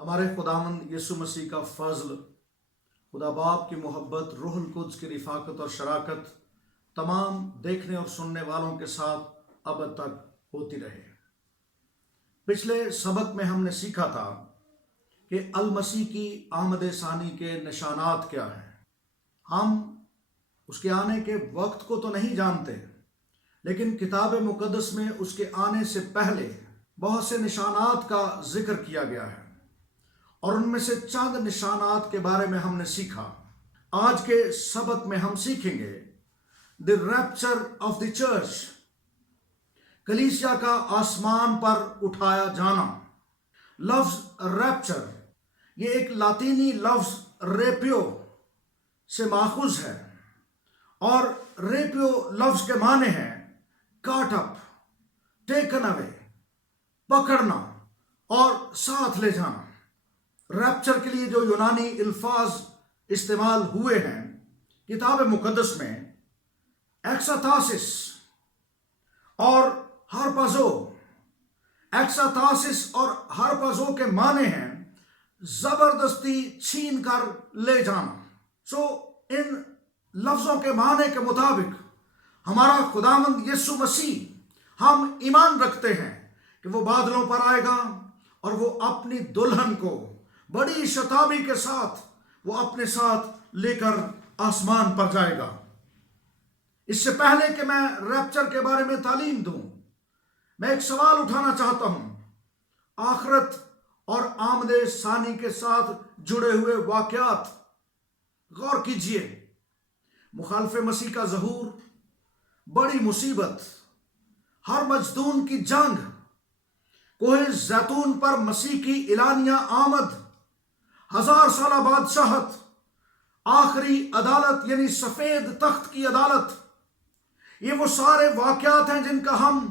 ہمارے خداوند یسوع مسیح کا فضل، خدا باپ کی محبت، روح القدس کی رفاقت اور شراکت تمام دیکھنے اور سننے والوں کے ساتھ اب تک ہوتی رہے۔ پچھلے سبق میں ہم نے سیکھا تھا کہ المسیح کی آمد ثانی کے نشانات کیا ہیں۔ ہم اس کے آنے کے وقت کو تو نہیں جانتے، لیکن کتاب مقدس میں اس کے آنے سے پہلے بہت سے نشانات کا ذکر کیا گیا ہے، اور ان میں سے چند نشانات کے بارے میں ہم نے سیکھا۔ آج کے سبق میں ہم سیکھیں گے دی ریپچر آف دی چرچ، کلیسیا کا آسمان پر اٹھایا جانا۔ لفظ ریپچر یہ ایک لاطینی لفظ ریپیو سے ماخوذ ہے، اور ریپیو لفظ کے معنی ہیں کاٹ اپ، ٹیکن اوے، پکڑنا اور ساتھ لے جانا۔ ریپچر کے لیے جو یونانی الفاظ استعمال ہوئے ہیں کتاب مقدس میں، ایکساتاسس اور ہارپازو۔ ایکساتاسس اور ہارپازو کے معنی ہیں زبردستی چھین کر لے جانا۔ ان لفظوں کے معنی کے مطابق ہمارا خداوند یسوع مسیح، ہم ایمان رکھتے ہیں کہ وہ بادلوں پر آئے گا اور وہ اپنی دلہن کو بڑی شتابی کے ساتھ وہ اپنے ساتھ لے کر آسمان پر جائے گا۔ اس سے پہلے کہ میں ریپچر کے بارے میں تعلیم دوں، میں ایک سوال اٹھانا چاہتا ہوں۔ آخرت اور آمد ثانی کے ساتھ جڑے ہوئے واقعات غور کیجئے۔ مخالف مسیح کا ظہور، بڑی مصیبت، ہر مجدون کی جنگ، کوہ زیتون پر مسیح کی اعلانیہ آمد، 1000 سالہ بادشاہت، آخری عدالت یعنی سفید تخت کی عدالت، یہ وہ سارے واقعات ہیں جن کا ہم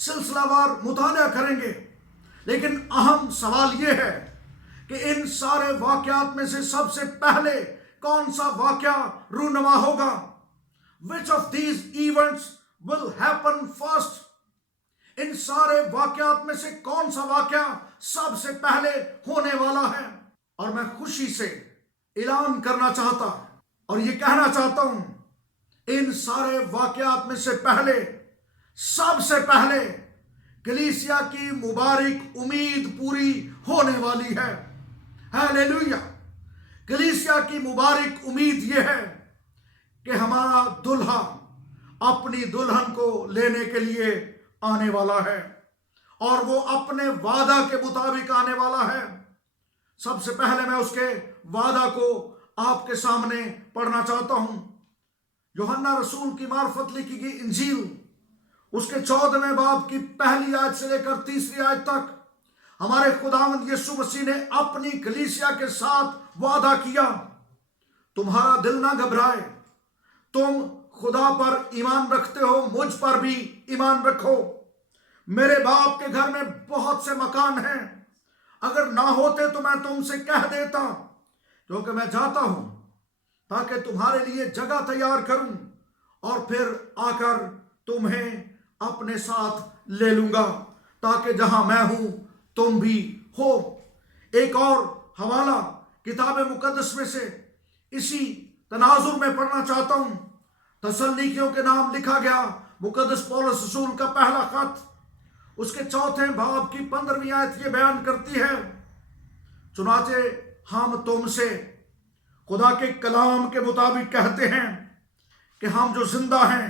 سلسلہ وار مطالعہ کریں گے۔ لیکن اہم سوال یہ ہے کہ ان سارے واقعات میں سے سب سے پہلے کون سا واقعہ رونما ہوگا؟ Which of these events will happen first؟ ان سارے واقعات میں سے کون سا واقعہ سب سے پہلے ہونے والا ہے؟ اور میں خوشی سے اعلان کرنا چاہتا اور یہ کہنا چاہتا ہوں، ان سارے واقعات میں سے پہلے، سب سے پہلے کلیسیا کی مبارک امید پوری ہونے والی ہے۔ ہیلیلویا! کلیسیا کی مبارک امید یہ ہے کہ ہمارا دلہا اپنی دلہن کو لینے کے لیے آنے والا ہے، اور وہ اپنے وعدہ کے مطابق آنے والا ہے۔ سب سے پہلے میں اس کے وعدہ کو آپ کے سامنے پڑھنا چاہتا ہوں۔ یوحنا رسول کی معرفت لکھی گئی انجیل، اس کے 14ویں باب کی پہلی آیت سے لے کر 3 آیت تک ہمارے خداوند یسوع مسیح نے اپنی کلیسیا کے ساتھ وعدہ کیا، تمہارا دل نہ گھبرائے، تم خدا پر ایمان رکھتے ہو، مجھ پر بھی ایمان رکھو۔ میرے باپ کے گھر میں بہت سے مکان ہیں، اگر نہ ہوتے تو میں تم سے کہہ دیتا، کیونکہ میں جاتا ہوں تاکہ تمہارے لیے جگہ تیار کروں، اور پھر آ کر تمہیں اپنے ساتھ لے لوں گا، تاکہ جہاں میں ہوں تم بھی ہو۔ ایک اور حوالہ کتاب مقدس میں سے اسی تناظر میں پڑھنا چاہتا ہوں۔ تسلنیکیوں کے نام لکھا گیا مقدس پولس رسول کا پہلا خط، اس کے 4 باب کی 15ویں آیت یہ بیان کرتی ہے، چنانچہ ہم تم سے خدا کے کلام کے مطابق کہتے ہیں کہ ہم جو زندہ ہیں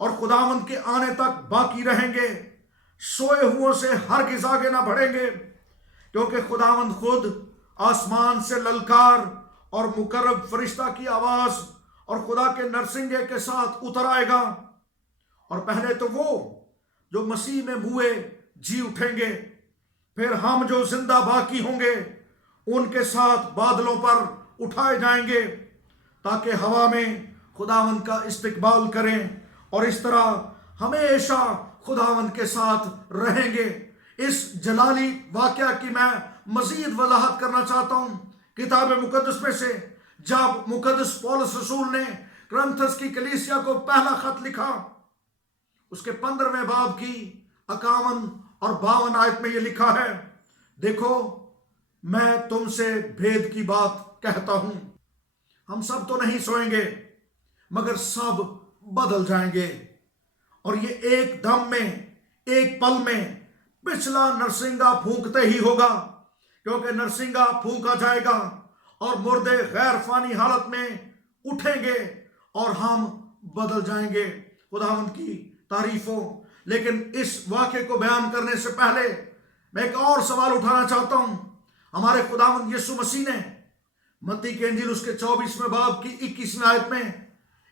اور خداوند کے آنے تک باقی رہیں گے، سوئے ہوں سے ہرگز آگے نہ بڑھیں گے، کیونکہ خداوند خود آسمان سے للکار اور مقرب فرشتہ کی آواز اور خدا کے نرسنگے کے ساتھ اتر آئے گا، اور پہلے تو وہ جو مسیح میں موئے جی اٹھیں گے، پھر ہم جو زندہ باقی ہوں گے ان کے ساتھ بادلوں پر اٹھائے جائیں گے، تاکہ ہوا میں خداوند کا استقبال کریں، اور اس طرح ہمیشہ خداوند کے ساتھ رہیں گے۔ اس جلالی واقعہ کی میں مزید وضاحت کرنا چاہتا ہوں۔ کتاب مقدس میں سے جب مقدس پولس رسول نے کرنتھس کی کلیسیا کو پہلا خط لکھا، اس کے 15ویں باب کی 51 اور 52 آیت میں یہ لکھا ہے، دیکھو میں تم سے بھید کی بات کہتا ہوں، ہم سب تو نہیں سوئیں گے مگر سب بدل جائیں گے، اور یہ ایک دم میں، ایک پل میں پچھلا نرسنگا پھونکتے ہی ہوگا، کیونکہ نرسنگا پھونکا جائے گا اور مردے غیر فانی حالت میں اٹھیں گے اور ہم بدل جائیں گے۔ خداوند کی تعریف ہو۔ لیکن اس واقعے کو بیان کرنے سے پہلے میں ایک اور سوال اٹھانا چاہتا ہوں۔ ہمارے خداوند یسوع مسیح نے متی کی انجیل اس کے 24ویں باب کی 21ویں آیت میں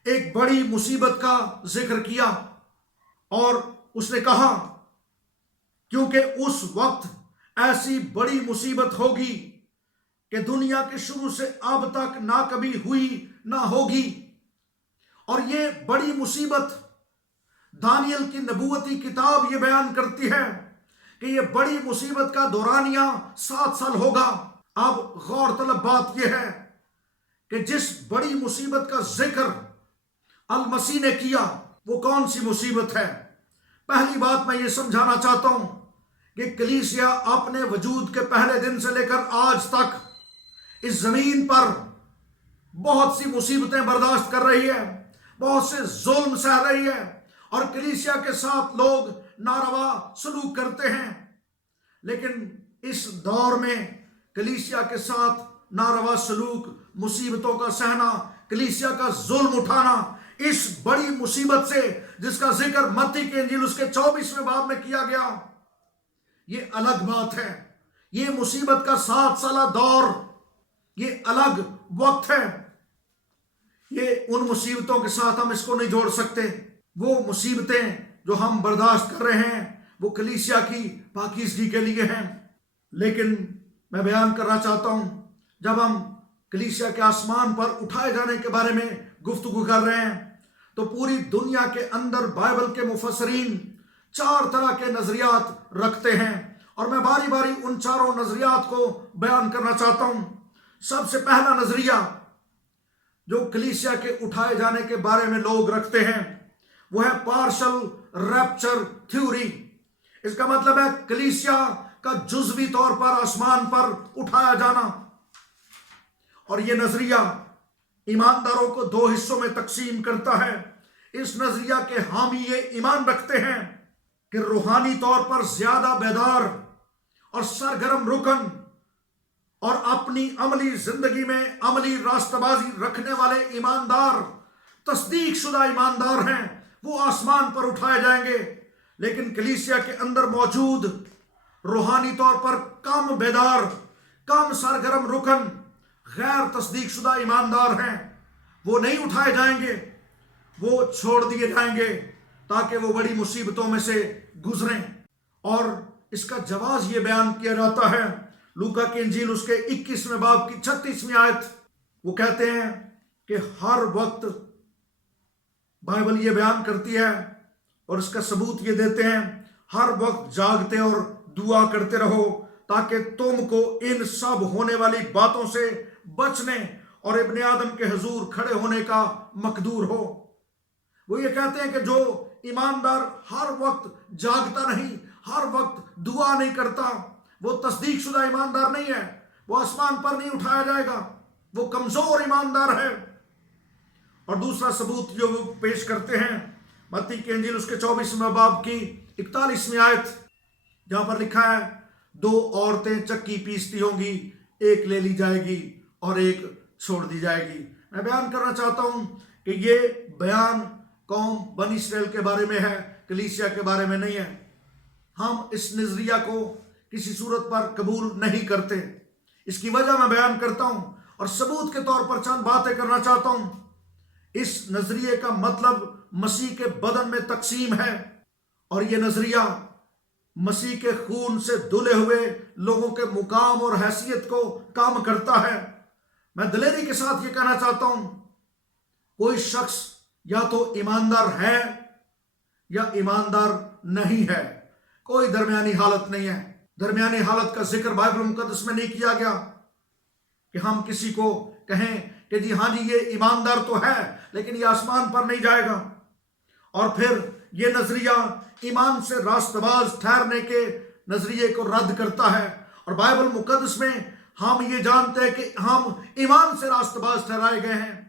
ایک بڑی مصیبت کا ذکر کیا، اور اس نے کہا کیونکہ اس وقت ایسی بڑی مصیبت ہوگی کہ دنیا کے شروع سے اب تک نہ کبھی ہوئی نہ ہوگی۔ اور یہ بڑی مصیبت دانیل کی نبوتی کتاب یہ بیان کرتی ہے کہ یہ بڑی مصیبت کا دورانیہ 7 سال ہوگا۔ اب غور طلب بات یہ ہے کہ جس بڑی مصیبت کا ذکر المسیح نے کیا وہ کون سی مصیبت ہے؟ پہلی بات میں یہ سمجھانا چاہتا ہوں کہ کلیسیا اپنے وجود کے پہلے دن سے لے کر آج تک اس زمین پر بہت سی مصیبتیں برداشت کر رہی ہے، بہت سے ظلم سہ رہی ہے، اور کلیسیا کے ساتھ لوگ ناروا سلوک کرتے ہیں۔ لیکن اس دور میں کلیسیا کے ساتھ ناروا سلوک، مصیبتوں کا سہنا، کلیسیا کا ظلم اٹھانا، اس بڑی مصیبت سے جس کا ذکر متی کی انجیل اس کے 24ویں باب میں کیا گیا، یہ الگ بات ہے۔ یہ مصیبت کا 7 سالہ دور، یہ الگ وقت ہے۔ یہ ان مصیبتوں کے ساتھ ہم اس کو نہیں جوڑ سکتے۔ وہ مصیبتیں جو ہم برداشت کر رہے ہیں وہ کلیسیا کی پاکیزگی کے لیے ہیں۔ لیکن میں بیان کرنا چاہتا ہوں، جب ہم کلیسیا کے آسمان پر اٹھائے جانے کے بارے میں گفتگو کر رہے ہیں تو پوری دنیا کے اندر بائبل کے مفسرین 4 طرح کے نظریات رکھتے ہیں، اور میں باری باری ان چاروں نظریات کو بیان کرنا چاہتا ہوں۔ سب سے پہلا نظریہ جو کلیسیا کے اٹھائے جانے کے بارے میں لوگ رکھتے ہیں وہ ہے پارشل ریپچر تھیوری۔ اس کا مطلب ہے کلیسیا کا جزوی طور پر آسمان پر اٹھایا جانا۔ اور یہ نظریہ ایمانداروں کو 2 حصوں میں تقسیم کرتا ہے۔ اس نظریہ کے حامی یہ ایمان رکھتے ہیں کہ روحانی طور پر زیادہ بیدار اور سرگرم رکن اور اپنی عملی زندگی میں عملی راستہ بازی رکھنے والے ایماندار، تصدیق شدہ ایماندار ہیں، وہ آسمان پر اٹھائے جائیں گے۔ لیکن کلیسیا کے اندر موجود روحانی طور پر کم بیدار، کم سرگرم رکن، غیر تصدیق شدہ ایماندار ہیں، وہ نہیں اٹھائے جائیں گے، وہ چھوڑ دیے جائیں گے تاکہ وہ بڑی مصیبتوں میں سے گزریں۔ اور اس کا جواز یہ بیان کیا جاتا ہے لوکا کی انجیل اس کے 21ویں باب کی 36ویں آیت۔ وہ کہتے ہیں کہ ہر وقت بائبل یہ بیان کرتی ہے اور اس کا ثبوت یہ دیتے ہیں، ہر وقت جاگتے اور دعا کرتے رہو تاکہ تم کو ان سب ہونے والی باتوں سے بچنے اور ابن آدم کے حضور کھڑے ہونے کا مقدور ہو۔ وہ یہ کہتے ہیں کہ جو ایماندار ہر وقت جاگتا نہیں، ہر وقت دعا نہیں کرتا، وہ تصدیق شدہ ایماندار نہیں ہے، وہ آسمان پر نہیں اٹھایا جائے گا، وہ کمزور ایماندار ہے۔ اور دوسرا ثبوت جو وہ پیش کرتے ہیں متی کی انجیل اس کے 24ویں باب کی 41ویں آیت، جہاں پر لکھا ہے 2 عورتیں چکی پیستی ہوں گی، ایک لے لی جائے گی اور ایک چھوڑ دی جائے گی۔ میں بیان کرنا چاہتا ہوں کہ یہ بیان قوم بنی اسرائیل کے بارے میں ہے، کلیسیا کے بارے میں نہیں ہے۔ ہم اس نظریہ کو کسی صورت پر قبول نہیں کرتے۔ اس کی وجہ میں بیان کرتا ہوں اور ثبوت کے طور پر چند باتیں کرنا چاہتا ہوں۔ اس نظریے کا مطلب مسیح کے بدن میں تقسیم ہے، اور یہ نظریہ مسیح کے خون سے دھلے ہوئے لوگوں کے مقام اور حیثیت کو کم کرتا ہے۔ میں دلیری کے ساتھ یہ کہنا چاہتا ہوں، کوئی شخص یا تو ایماندار ہے یا ایماندار نہیں ہے، کوئی درمیانی حالت نہیں ہے۔ درمیانی حالت کا ذکر بائبل مقدس میں نہیں کیا گیا کہ ہم کسی کو کہیں کہ جی ہاں جی یہ ایماندار تو ہے لیکن یہ آسمان پر نہیں جائے گا۔ اور پھر یہ نظریہ ایمان سے راست باز ٹھہرنے کے نظریے کو رد کرتا ہے، اور بائبل مقدس میں ہم یہ جانتے ہیں کہ ہم ایمان سے راست باز ٹھہرائے گئے ہیں،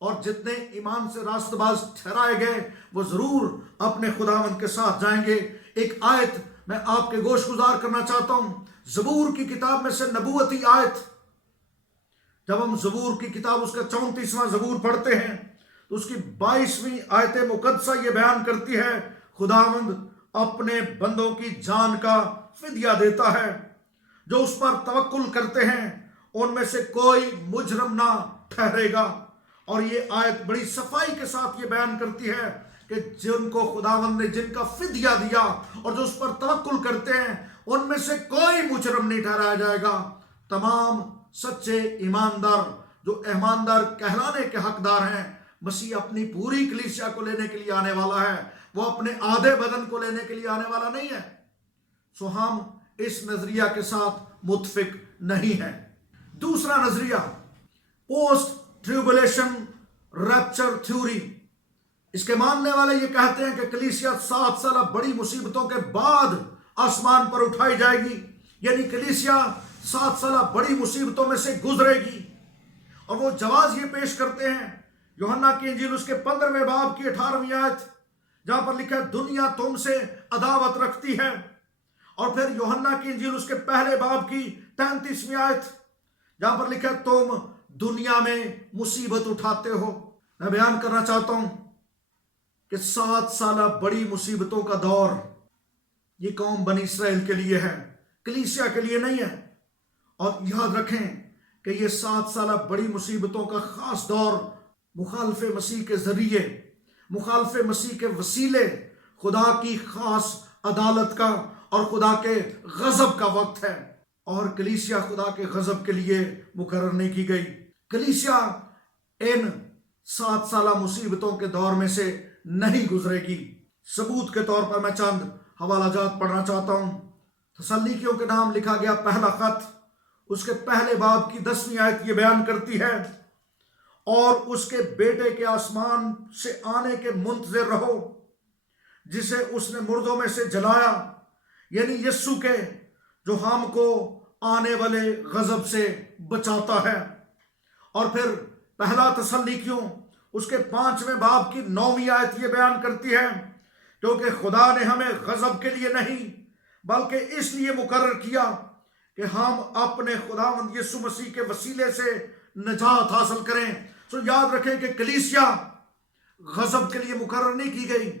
اور جتنے ایمان سے راست باز ٹھہرائے گئے وہ ضرور اپنے خداوند کے ساتھ جائیں گے۔ ایک آیت میں آپ کے گوش گزار کرنا چاہتا ہوں، زبور کی کتاب میں سے نبوتی آیت۔ جب ہم زبور کی کتاب اس کا 34واں زبور پڑھتے ہیں تو اس کی 22ویں آیت مقدسہ یہ بیان کرتی ہے، خداوند اپنے بندوں کی جان کا فدیہ دیتا ہے، جو اس پر توکل کرتے ہیں ان میں سے کوئی مجرم نہ ٹھہرے گا۔ اور یہ آیت بڑی صفائی کے ساتھ یہ بیان کرتی ہے کہ جن کو خداوند نے جن کا فدیہ دیا اور جو اس پر توکل کرتے ہیں ان میں سے کوئی مجرم نہیں ٹھہرایا جائے گا۔ تمام سچے ایماندار جو ایماندار کہلانے کے حقدار ہیں، مسیح اپنی پوری کلیسیا کو لینے کے لیے آنے والا ہے، وہ اپنے آدھے بدن کو لینے کے لیے آنے والا نہیں ہے۔ سو ہم اس نظریہ کے ساتھ متفق نہیں ہیں۔ دوسرا نظریہ پوسٹ ٹریبولیشن ریپچر تھیوری، اس کے ماننے والے یہ کہتے ہیں کہ کلیسیا 7 سالہ بڑی مصیبتوں کے بعد آسمان پر اٹھائی جائے گی، یعنی کلیسیا 7 سالہ بڑی مصیبتوں میں سے گزرے گی۔ اور وہ جواز یہ پیش کرتے ہیں، یوحنا کی انجیل اس کے 15ویں باب کی 18ویں آیت، جہاں پر لکھا ہے دنیا تم سے عداوت رکھتی ہے، اور پھر یوحنا کی انجیل اس کے پہلے باب کی 33ویں آیت، جہاں پر لکھا ہے تم دنیا میں مصیبت اٹھاتے ہو۔ میں بیان کرنا چاہتا ہوں کہ 7 سالہ بڑی مصیبتوں کا دور یہ قوم بنی اسرائیل کے لیے ہے، کلیسیا کے لیے نہیں ہے۔ اور یاد رکھیں کہ یہ 7 سالہ بڑی مصیبتوں کا خاص دور مخالف مسیح کے ذریعے، مخالف مسیح کے وسیلے خدا کی خاص عدالت کا اور خدا کے غضب کا وقت ہے، اور کلیسیا خدا کے غضب کے لیے مقرر نہیں کی گئی۔ کلیسیا ان 7 سالہ مصیبتوں کے دور میں سے نہیں گزرے گی۔ ثبوت کے طور پر میں چند حوالہ جات پڑھنا چاہتا ہوں۔ تسلنیکیوں کے نام لکھا گیا پہلا خط، اس کے پہلے باب کی 10ویں آیت یہ بیان کرتی ہے، اور اس کے بیٹے کے آسمان سے آنے کے منتظر رہو، جسے اس نے مردوں میں سے جلایا، یعنی یسوع کے، جو ہم کو آنے والے غضب سے بچاتا ہے۔ اور پھر پہلا تسلنیکیوں اس کے 5ویں باب کی 9ویں آیت یہ بیان کرتی ہے، کیونکہ خدا نے ہمیں غضب کے لیے نہیں بلکہ اس لیے مقرر کیا کہ ہم اپنے خداوند یسوع مسیح کے وسیلے سے نجات حاصل کریں۔ سو یاد رکھیں کہ کلیسیا غضب کے لیے مقرر نہیں کی گئی۔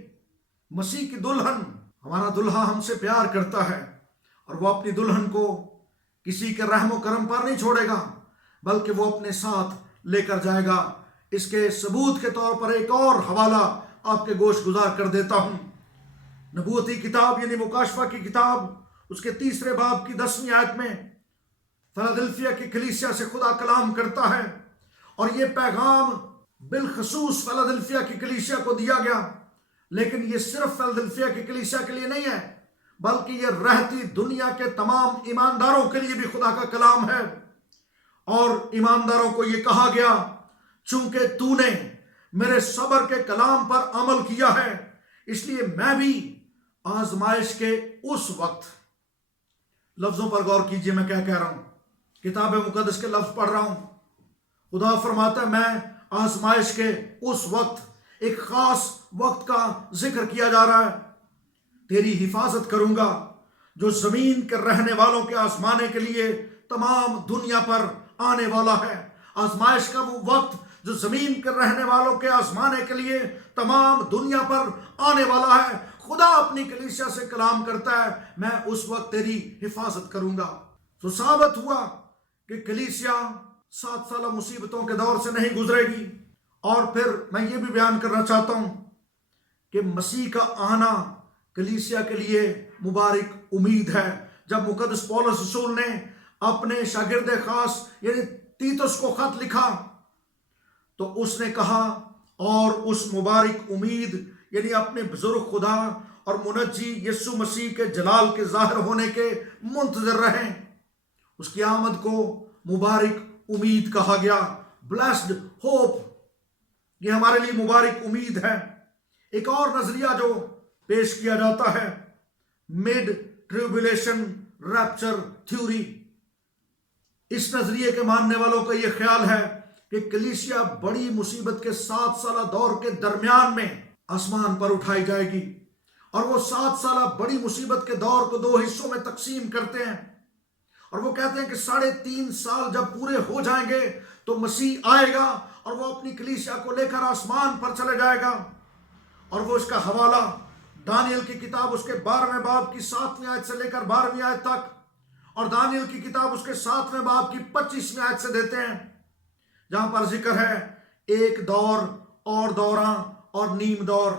مسیح کی دلہن، ہمارا دلہا ہم سے پیار کرتا ہے، اور وہ اپنی دلہن کو کسی کے رحم و کرم پر نہیں چھوڑے گا بلکہ وہ اپنے ساتھ لے کر جائے گا۔ اس کے ثبوت کے طور پر ایک اور حوالہ آپ کے گوش گزار کر دیتا ہوں۔ نبوتی کتاب یعنی مکاشفہ کی کتاب اس کے 3 باب کی 10ویں آیت میں فلادلفیا کی کلیسیا سے خدا کلام کرتا ہے، اور یہ پیغام بالخصوص فلادلفیا کی کلیسیا کو دیا گیا، لیکن یہ صرف فلادلفیا کی کلیسیا کے لیے نہیں ہے بلکہ یہ رہتی دنیا کے تمام ایمانداروں کے لیے بھی خدا کا کلام ہے۔ اور ایمانداروں کو یہ کہا گیا، چونکہ تو نے میرے صبر کے کلام پر عمل کیا ہے، اس لیے میں بھی آزمائش کے اس وقت، لفظوں پر غور کیجئے میں کیا کہہ رہا ہوں، کتاب مقدس کے لفظ پڑھ رہا ہوں۔ خدا فرماتا ہے میں آزمائش کے اس وقت، ایک خاص وقت کا ذکر کیا جا رہا ہے، تیری حفاظت کروں گا جو زمین کے رہنے والوں کے آزمانے کے لیے تمام دنیا پر آنے والا ہے۔ آزمائش کا وہ وقت جو زمین کے رہنے والوں کے آزمانے کے لیے تمام دنیا پر آنے والا ہے، خدا اپنی کلیسیا سے کلام کرتا ہے، میں اس وقت تیری حفاظت کروں گا۔ تو ثابت ہوا کہ کلیسیا 7 سالہ مصیبتوں کے دور سے نہیں گزرے گی۔ اور پھر میں یہ بھی بیان کرنا چاہتا ہوں کہ مسیح کا آنا کلیسیا کے لیے مبارک امید ہے۔ جب مقدس پولس رسول نے اپنے شاگرد خاص یعنی تیتس کو خط لکھا تو اس نے کہا، اور اس مبارک امید یعنی اپنے بزرگ خدا اور منجی یسوع مسیح کے جلال کے ظاہر ہونے کے منتظر رہیں۔ اس کی آمد کو مبارک امید کہا گیا، بلیسڈ ہوپ، یہ ہمارے لیے مبارک امید ہے۔ ایک اور نظریہ جو پیش کیا جاتا ہے، مڈ ٹریبولیشن ریپچر تھیوری، اس نظریے کے ماننے والوں کا یہ خیال ہے کہ کلیسیا بڑی مصیبت کے 7 سالہ دور کے درمیان میں آسمان پر اٹھائی جائے گی، اور وہ 7 سالہ بڑی مصیبت کے دور کو 2 حصوں میں تقسیم کرتے ہیں، اور وہ کہتے ہیں کہ 3.5 سال جب پورے ہو جائیں گے تو مسیح آئے گا اور وہ اپنی کلیسیا کو لے کر آسمان پر چلے جائے گا۔ اور وہ اس کا حوالہ دانیل کی کتاب اس کے 12ویں باب کی 7ویں آیت سے لے کر 12ویں آیت تک، اور دانیل کی کتاب اس کے 7ویں باب کی 25ویں آیت سے دیتے ہیں، جہاں پر ذکر ہے ایک دور اور دوراں اور نیم دور۔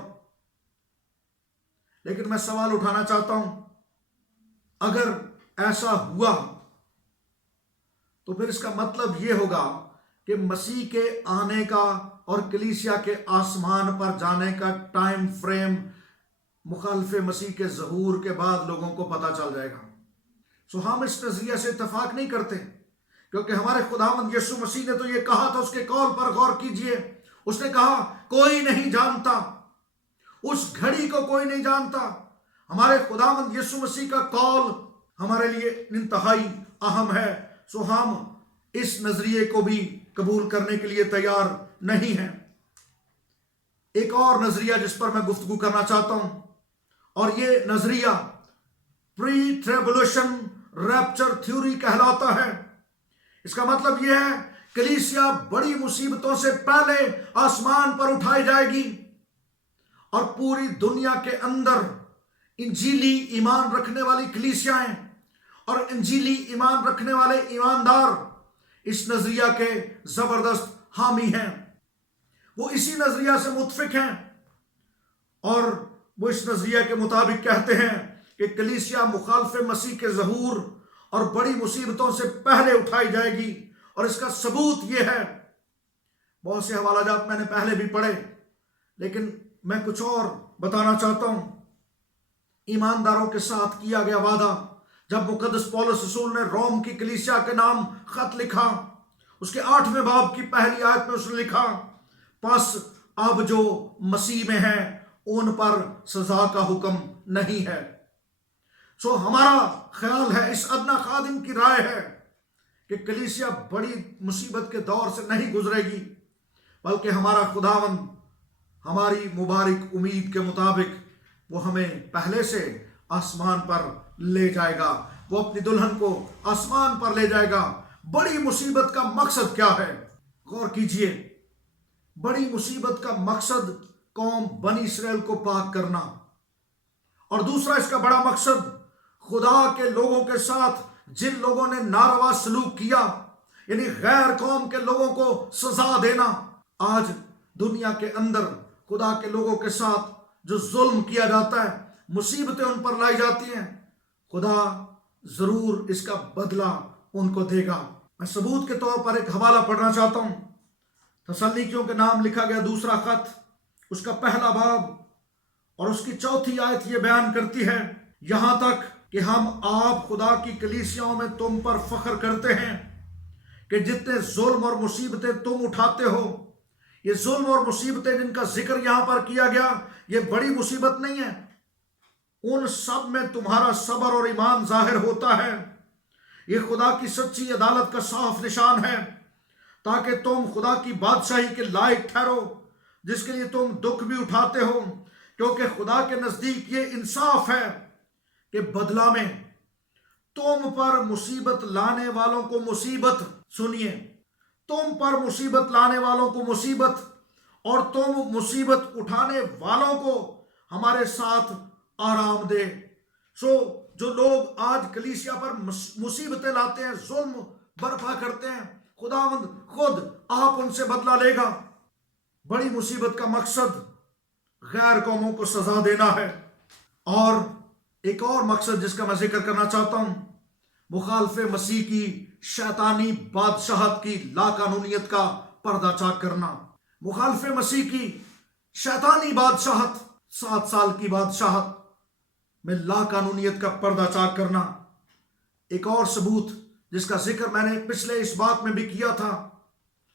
لیکن میں سوال اٹھانا چاہتا ہوں، اگر ایسا ہوا تو پھر اس کا مطلب یہ ہوگا کہ مسیح کے آنے کا اور کلیسیا کے آسمان پر جانے کا ٹائم فریم مخالف مسیح کے ظہور کے بعد لوگوں کو پتہ چل جائے گا۔ سو ہم اس نظریے سے اتفاق نہیں کرتے، کیونکہ ہمارے خداوند یسوع مسیح نے تو یہ کہا تھا، اس کے قول پر غور کیجئے، اس نے کہا کوئی نہیں جانتا، اس گھڑی کو کوئی نہیں جانتا۔ ہمارے خداوند یسوع مسیح کا قول ہمارے لیے انتہائی اہم ہے، سو ہم اس نظریے کو بھی قبول کرنے کے لیے تیار نہیں ہیں۔ ایک اور نظریہ جس پر میں گفتگو کرنا چاہتا ہوں، اور یہ نظریہ پری ٹریبولیشن ریپچر تھیوری کہلاتا ہے۔ اس کا مطلب یہ ہے کلیسیا بڑی مصیبتوں سے پہلے آسمان پر اٹھائی جائے گی، اور پوری دنیا کے اندر انجیلی ایمان رکھنے والی کلیسیائیں اور انجیلی ایمان رکھنے والے ایماندار اس نظریہ کے زبردست حامی ہیں، وہ اسی نظریہ سے متفق ہیں، اور وہ اس نظریہ کے مطابق کہتے ہیں کہ کلیسیا مخالف مسیح کے ظہور اور بڑی مصیبتوں سے پہلے اٹھائی جائے گی۔ اور اس کا ثبوت یہ ہے، بہت سے حوالہ جات میں نے پہلے بھی پڑھے، لیکن میں کچھ اور بتانا چاہتا ہوں۔ ایمانداروں کے ساتھ کیا گیا وعدہ، جب مقدس پولس رسول نے روم کی کلیسیا کے نام خط لکھا، اس کے 8ویں باب کی پہلی آیت میں اس نے لکھا، پس اب جو مسیح میں ہیں ان پر سزا کا حکم نہیں ہے۔ سو ہمارا خیال ہے، اس ادنا خادم کی رائے ہے کہ کلیسیا بڑی مصیبت کے دور سے نہیں گزرے گی، بلکہ ہمارا خداوند ہماری مبارک امید کے مطابق وہ ہمیں پہلے سے آسمان پر لے جائے گا، وہ اپنی دلہن کو آسمان پر لے جائے گا۔ بڑی مصیبت کا مقصد کیا ہے؟ غور کیجئے، بڑی مصیبت کا مقصد قوم بنی اسرائیل کو پاک کرنا، اور دوسرا اس کا بڑا مقصد خدا کے لوگوں کے ساتھ جن لوگوں نے ناروا سلوک کیا، یعنی غیر قوم کے لوگوں کو سزا دینا۔ آج دنیا کے اندر خدا کے لوگوں کے ساتھ جو ظلم کیا جاتا ہے، مصیبتیں ان پر لائی جاتی ہیں، خدا ضرور اس کا بدلہ ان کو دے گا۔ میں ثبوت کے طور پر ایک حوالہ پڑھنا چاہتا ہوں، تسلنیکیوں کے نام لکھا گیا دوسرا خط، اس کا پہلا باب اور اس کی 4تھی آیت یہ بیان کرتی ہے، یہاں تک کہ ہم آپ خدا کی کلیسیاؤں میں تم پر فخر کرتے ہیں کہ جتنے ظلم اور مصیبتیں تم اٹھاتے ہو، یہ ظلم اور مصیبتیں جن کا ذکر یہاں پر کیا گیا، یہ بڑی مصیبت نہیں ہے، ان سب میں تمہارا صبر اور ایمان ظاہر ہوتا ہے۔ یہ خدا کی سچی عدالت کا صاف نشان ہے، تاکہ تم خدا کی بادشاہی کے لائق ٹھہرو، جس کے لیے تم دکھ بھی اٹھاتے ہو، کیونکہ خدا کے نزدیک یہ انصاف ہے کہ بدلہ میں تم پر مصیبت لانے والوں کو مصیبت، سنیے، تم پر مصیبت لانے والوں کو مصیبت، اور تم مصیبت اٹھانے والوں کو ہمارے ساتھ آرام دے۔ سو جو لوگ آج کلیسیا پر مصیبتیں لاتے ہیں، ظلم برپا کرتے ہیں، خداوند خود آپ ان سے بدلہ لے گا۔ بڑی مصیبت کا مقصد غیر قوموں کو سزا دینا ہے، اور ایک اور مقصد جس کا میں ذکر کرنا چاہتا ہوں، مخالف مسیح کی شیطانی بادشاہت کی لاقانونیت کا پردہ چاک کرنا۔ مخالف مسیح کی شیطانی بادشاہت، 7 سال کی بادشاہت میں لاقانونیت کا پردہ چاک کرنا۔ ایک اور ثبوت جس کا ذکر میں نے پچھلے اس بات میں بھی کیا تھا،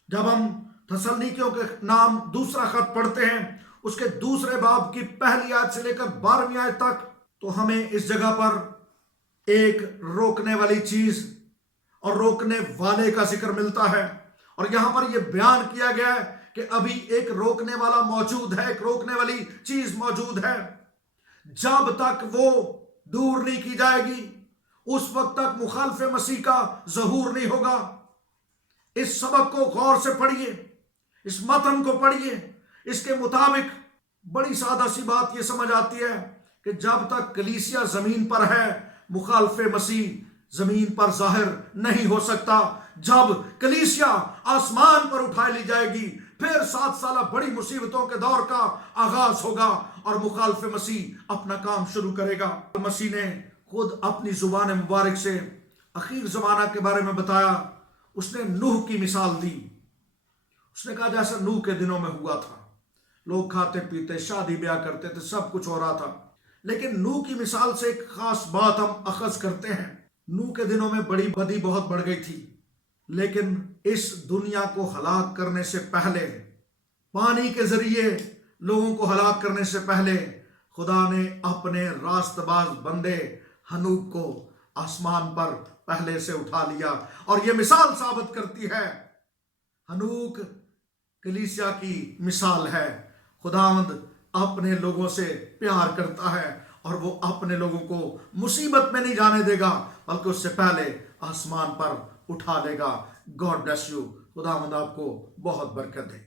جب ہم تسلنیکیوں کے نام دوسرا خط پڑھتے ہیں، اس کے 2 باب کی پہلی آیت سے لے کر 12ویں آیت تک، تو ہمیں اس جگہ پر ایک روکنے والی چیز اور روکنے والے کا ذکر ملتا ہے، اور یہاں پر یہ بیان کیا گیا ہے کہ ابھی ایک روکنے والا موجود ہے، ایک روکنے والی چیز موجود ہے۔ جب تک وہ دور نہیں کی جائے گی اس وقت تک مخالف مسیح کا ظہور نہیں ہوگا۔ اس سبق کو غور سے پڑھیے، اس متن کو پڑھیے۔ اس کے مطابق بڑی سادہ سی بات یہ سمجھ آتی ہے کہ جب تک کلیسیا زمین پر ہے مخالف مسیح زمین پر ظاہر نہیں ہو سکتا۔ جب کلیسیا آسمان پر اٹھائی لی جائے گی پھر 7 سالہ بڑی مصیبتوں کے دور کا آغاز ہوگا اور مخالف مسیح اپنا کام شروع کرے گا۔ مسیح نے خود اپنی زبان مبارک سے اخیر زمانہ کے بارے میں بتایا۔ اس نے نوح کی مثال دی۔ اس نے کہا جیسا نوح کے دنوں میں ہوا تھا، لوگ کھاتے پیتے شادی بیاہ کرتے تھے، سب کچھ ہو رہا تھا، لیکن نوح کی مثال سے ایک خاص بات ہم اخذ کرتے ہیں۔ نوح کے دنوں میں بڑی بدی بہت بڑھ گئی تھی، لیکن اس دنیا کو ہلاک کرنے سے پہلے، پانی کے ذریعے لوگوں کو ہلاک کرنے سے پہلے، خدا نے اپنے راست باز بندے ہنوک کو آسمان پر پہلے سے اٹھا لیا، اور یہ مثال ثابت کرتی ہے، ہنوک کلیسیا کی مثال ہے۔ خداوند اپنے لوگوں سے پیار کرتا ہے اور وہ اپنے لوگوں کو مصیبت میں نہیں جانے دے گا بلکہ اس سے پہلے آسمان پر اٹھا لے گا۔ God bless you. خداوند آپ کو بہت برکت دے۔